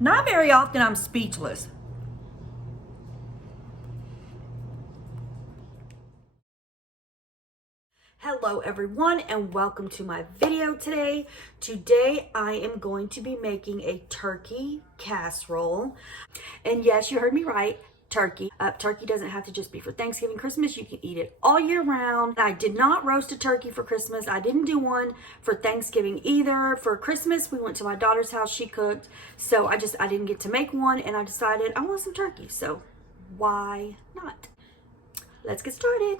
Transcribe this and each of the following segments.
Not very often I'm speechless. Hello everyone and welcome to my video today. Today I am going to be making a turkey casserole. And yes, you heard me right. Turkey. Turkey doesn't have to just be for Thanksgiving, Christmas. You can eat it all year round. I did not roast a turkey for Christmas. I didn't do one for Thanksgiving either. For Christmas, we went to my daughter's house. She cooked. So I didn't get to make one, and I decided I want some turkey. So why not? Let's get started.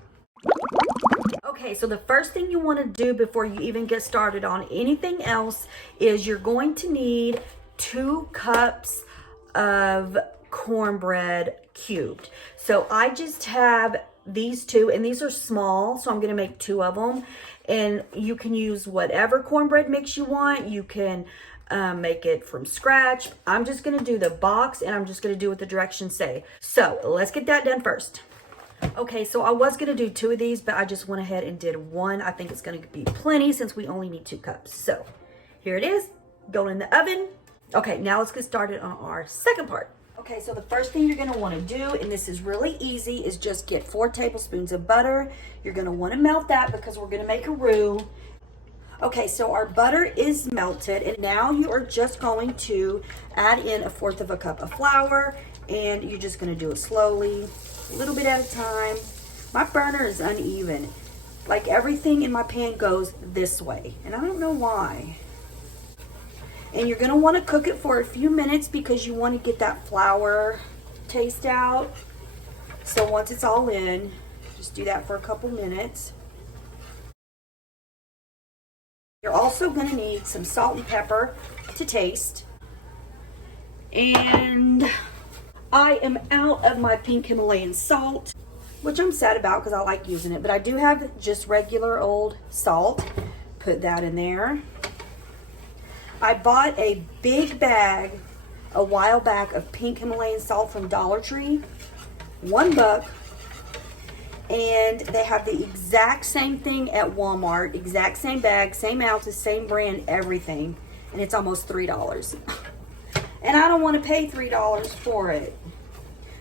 Okay, so the first thing you want to do before you even get started on anything else is you're going to need 2 cups of cornbread cubed. So I just have these 2, and these are small, so I'm going to make 2 of them. And you can use whatever cornbread mix you want. You can make it from scratch. I'm just going to do the box, and I'm just going to do what the directions say. So let's get that done first. Okay, so I was going to do 2 of these, but I just went ahead and did 1. I think it's going to be plenty since we only need 2 cups. So here it is, going in the oven. Okay, now let's get started on our second part. Okay, so the first thing you're going to want to do, and this is really easy, is just get 4 tablespoons of butter. You're going to want to melt that because we're going to make a roux. Okay, so our butter is melted, and now you are just going to add in 1/4 of a cup of flour, and you're just going to do it slowly, a little bit at a time. My burner is uneven. Like everything in my pan goes this way, and I don't know why. And you're going to want to cook it for a few minutes because you want to get that flour taste out. So once it's all in, just do that for a couple minutes. You're also going to need some salt and pepper to taste. And I am out of my pink Himalayan salt, which I'm sad about because I like using it. But I do have just regular old salt. Put that in there. I bought a big bag a while back of pink Himalayan salt from Dollar Tree. $1. And they have the exact same thing at Walmart. Exact same bag, same ounces, same brand, everything. And it's almost $3. And I don't want to pay $3 for it.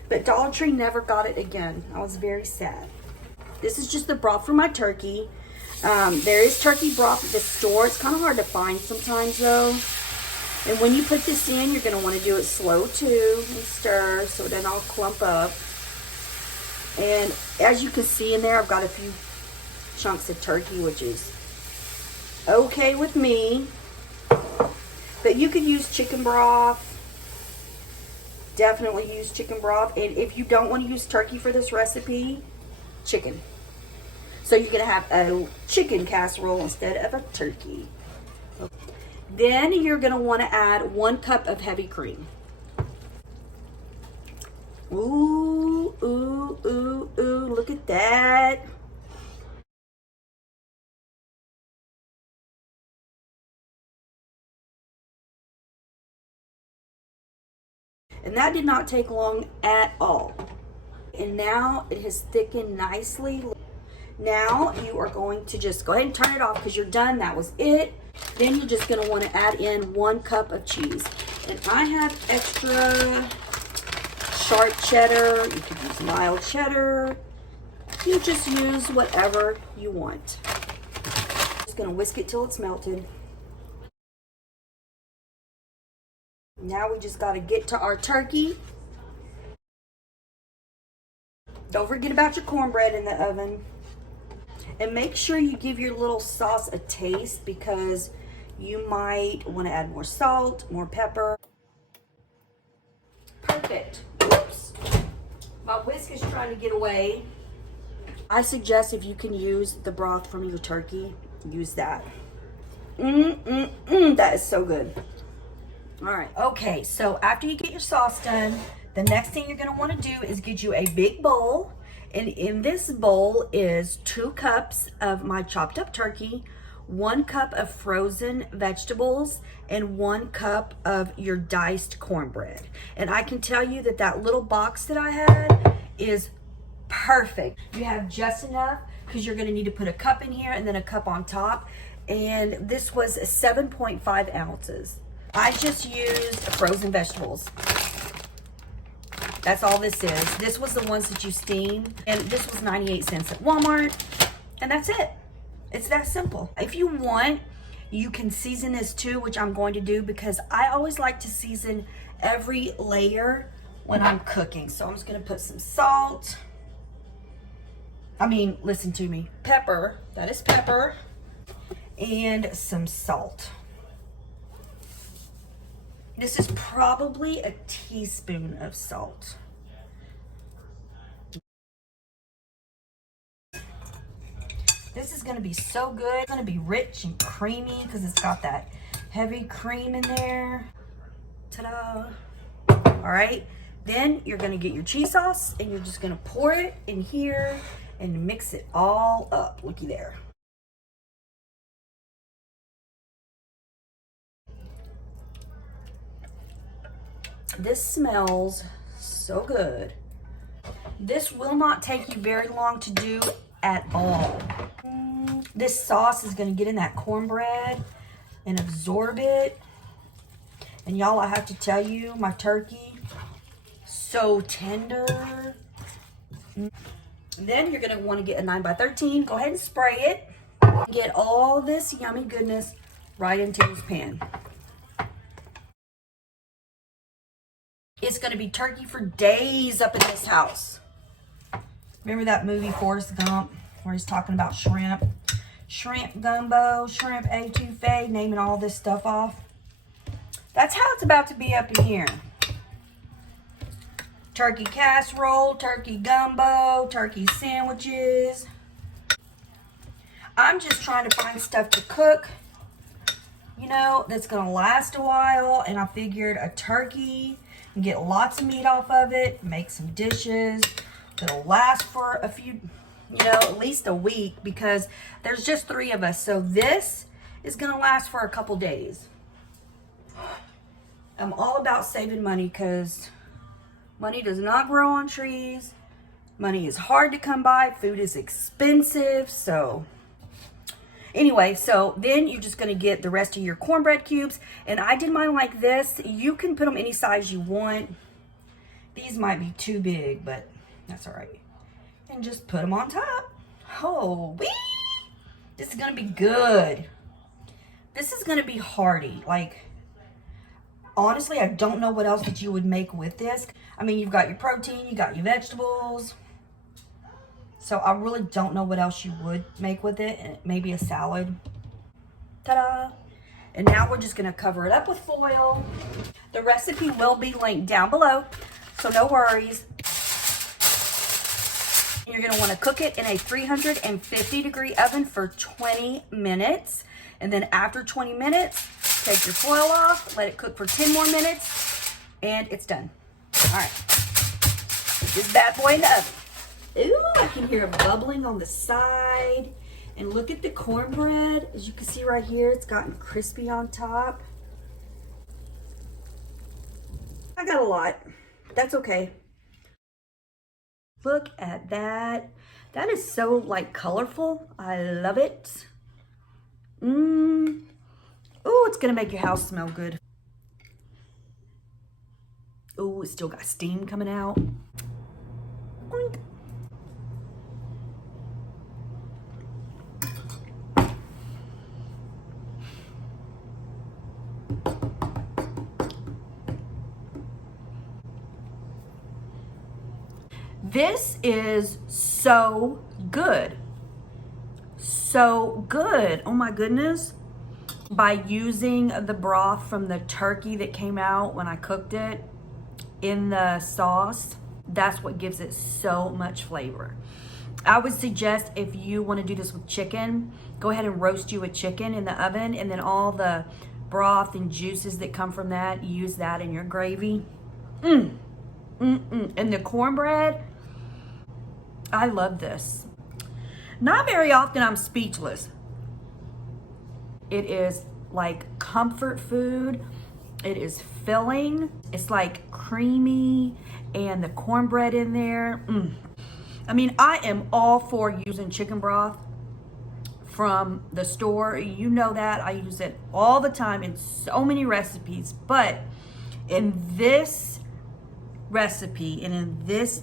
But Dollar Tree never got it again. I was very sad. This is just the broth for my turkey. There is turkey broth at the store. It's kind of hard to find sometimes though. And when you put this in, you're going to want to do it slow too and stir so it doesn't all clump up. And as you can see in there, I've got a few chunks of turkey, which is okay with me. But you could use chicken broth. Definitely use chicken broth. And if you don't want to use turkey for this recipe, chicken. So you're going to have a chicken casserole instead of a turkey. Then you're going to want to add 1 cup of heavy cream. Ooh, ooh, ooh, ooh, look at that. And that did not take long at all. And now it has thickened nicely. Now you are going to just go ahead and turn it off because you're done. That was it. Then you're just going to want to add in 1 cup of cheese. And I have extra sharp cheddar. You could use mild cheddar. You just use whatever you want. Just going to whisk it till it's melted. Now we just got to get to our turkey. Don't forget about your cornbread in the oven. And make sure you give your little sauce a taste because you might want to add more salt, more pepper. Perfect. Oops. My whisk is trying to get away. I suggest if you can use the broth from your turkey, use that. That is so good. All right. Okay, so after you get your sauce done, the next thing you're going to want to do is get you a big bowl. And in this bowl is 2 cups of my chopped up turkey, 1 cup of frozen vegetables, and 1 cup of your diced cornbread. And I can tell you that that little box that I had is perfect. You have just enough because you're going to need to put a cup in here and then a cup on top. And this was 7.5 ounces. I just used frozen vegetables. That's all this is. This was the ones that you steam, and this was 98 cents at Walmart, and that's it. It's that simple. If you want, you can season this too, which I'm going to do because I always like to season every layer when I'm cooking. So I'm just gonna put some salt. Listen to me. Pepper, that is pepper, and some salt. This is probably a teaspoon of salt. This is gonna be so good. It's gonna be rich and creamy because it's got that heavy cream in there. Ta-da. All right, then you're gonna get your cheese sauce and you're just gonna pour it in here and mix it all up. Looky there. This smells so good. This will not take you very long to do at all. This sauce is gonna get in that cornbread and absorb it. And y'all, I have to tell you, my turkey, so tender. Then you're gonna wanna get a 9x13. Go ahead and spray it. Get all this yummy goodness right into this pan. It's gonna be turkey for days up in this house. Remember that movie Forrest Gump where he's talking about shrimp? Shrimp gumbo, shrimp etouffee, naming all this stuff off. That's how it's about to be up in here. Turkey casserole, turkey gumbo, turkey sandwiches. I'm just trying to find stuff to cook, you know, that's gonna last a while. And I figured a turkey and get lots of meat off of it, make some dishes that'll last for a few, you know, at least a week, because there's just 3 of us. So this is gonna last for a couple days. I'm all about saving money because money does not grow on trees. Money is hard to come by. Food is expensive. So anyway, so then you're just gonna get the rest of your cornbread cubes. And I did mine like this. You can put them any size you want. These might be too big, but that's all right. And just put them on top. Oh, wee! This is gonna be good. This is gonna be hearty. Like, honestly, I don't know what else that you would make with this. You've got your protein, you got your vegetables. So I really don't know what else you would make with it. And maybe a salad. Ta-da! And now we're just gonna cover it up with foil. The recipe will be linked down below, so no worries. You're gonna wanna cook it in a 350-degree oven for 20 minutes. And then after 20 minutes, take your foil off, let it cook for 10 more minutes, and it's done. All right, put this bad boy in the oven. Ooh, I can hear it bubbling on the side. And look at the cornbread. As you can see right here, it's gotten crispy on top. I got a lot. That's okay. Look at that. That is so like colorful. I love it. Ooh, it's gonna make your house smell good. Ooh, it's still got steam coming out. Oink. This is so good. So good. Oh my goodness. By using the broth from the turkey that came out when I cooked it in the sauce, that's what gives it so much flavor. I would suggest if you want to do this with chicken, go ahead and roast you a chicken in the oven, and then all the broth and juices that come from that, use that in your gravy. And the cornbread, I love this. Not very often I'm speechless. It is like comfort food. It is filling. It's like creamy, and the cornbread in there. I am all for using chicken broth from the store. You know that. I use it all the time in so many recipes. But in this recipe and in this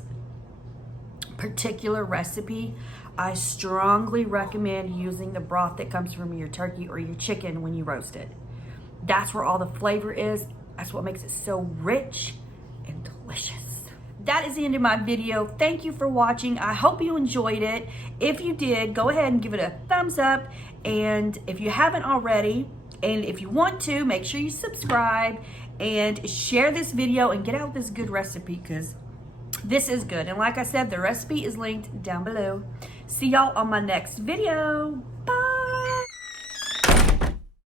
particular recipe, I strongly recommend using the broth that comes from your turkey or your chicken when you roast it. That's where all the flavor is. That's what makes it so rich and delicious. That is the end of my video. Thank you for watching. I hope you enjoyed it. If you did, go ahead and give it a thumbs up. And if you haven't already, and if you want to, make sure you subscribe and share this video and get out this good recipe, because this is good. And like I said, the recipe is linked down below. See y'all on my next video. Bye.